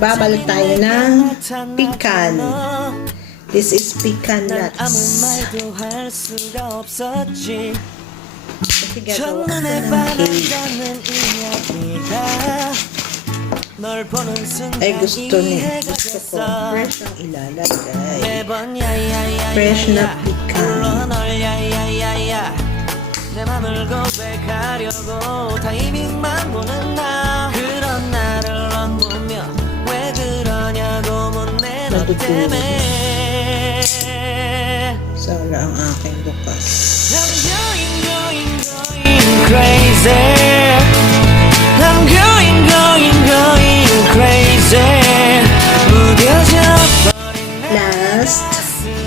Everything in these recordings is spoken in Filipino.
Magbabalot tayo ng pecan. This is pecan nuts. Kasi gagawa ko ng cake. Ay, gusto ko fresh ang ilalagay. Fresh na pecan. 내 맘을 고백하려고 타이밍만 보는 나 그런 나를 안 보며 왜 그러냐고 묻네 너 때문에 Sala ang aking bukas. I'm going crazy. I'm going crazy. 무뎌져 버린 last,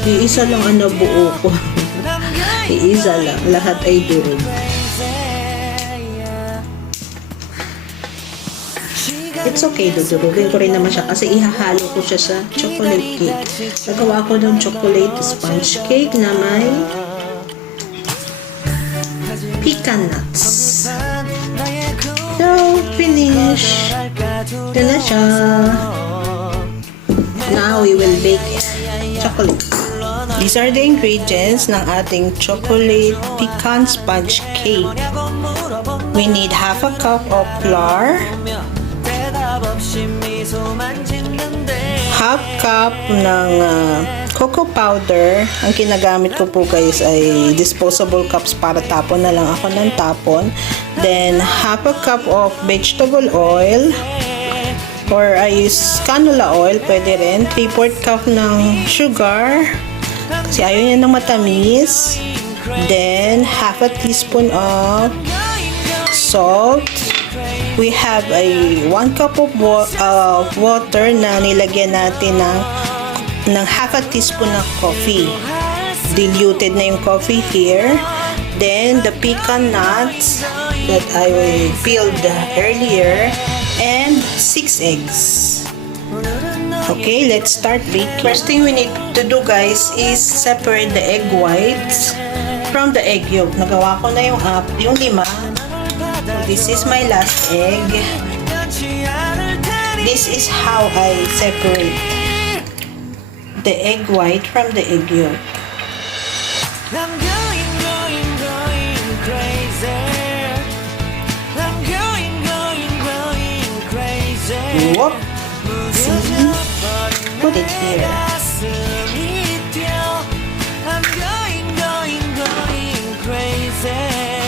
iisa lang ang nabuo ko. Iisa lang. Lahat ay durog. It's okay, dudurugin ko rin naman siya kasi ihahalo ko siya sa chocolate cake. Nagawa ko ng chocolate sponge cake na may pecan nuts. So, finish. Ito na siya. Now, we will bake chocolate. These are the ingredients ng ating chocolate pecan sponge cake. We need half a cup of flour, half cup ng cocoa powder. Ang ginagamit ko po guys ay disposable cups para tapon na lang ako ng tapon. Then half a cup of vegetable oil, or I use canola oil, pwede rin. 3/4 cup ng sugar kasi ayaw niya ng matamis. Then half a teaspoon of salt. We have a 1 cup of water na nilagyan natin ng half a teaspoon ng coffee. Diluted na yung coffee here. Then the pecan nuts that I peeled earlier, and 6 eggs. Okay, let's start baking. First thing we need to do guys is separate the egg whites from the egg yolk. Nagawa ko na yung 5. This is my last egg. This is how I separate the egg white from the egg yolk. Whoop. See? Put it here.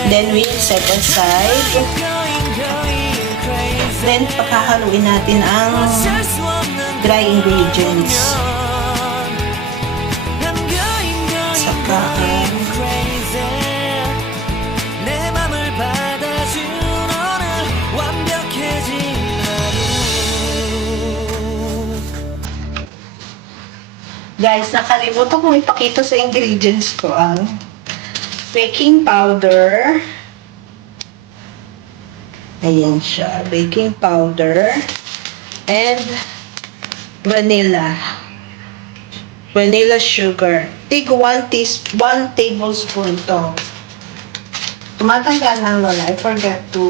Then we set aside. Then pagkakaluin natin ang dry ingredients. Saka guys, nakalimutan kong ipakita sa ingredients ko ang baking powder. Ayan siya. Baking powder. And vanilla. Vanilla sugar. Tig 1 tablespoon to. Tumatanggal lang wala. I forgot to.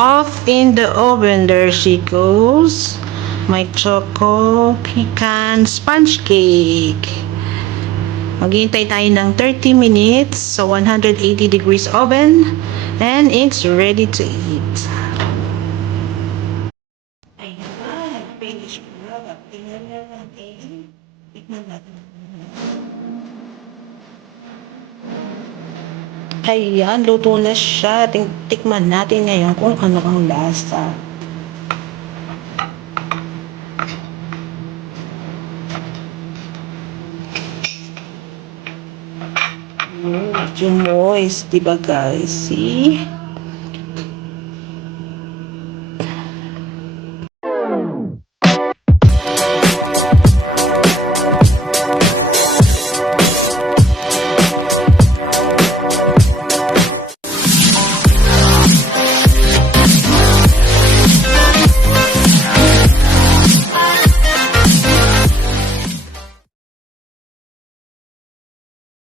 off in the oven. There she goes. My choco pecan sponge cake. Maghihintay tayo ng 30 minutes sa 180 degrees oven. And it's ready to eat. Ayan, finish na. Tingnan na natin. Tingnan natin. Ayan, luto na siya. Tikman natin ngayon kung ano ang lasa. Medyo moist, diba guys? See?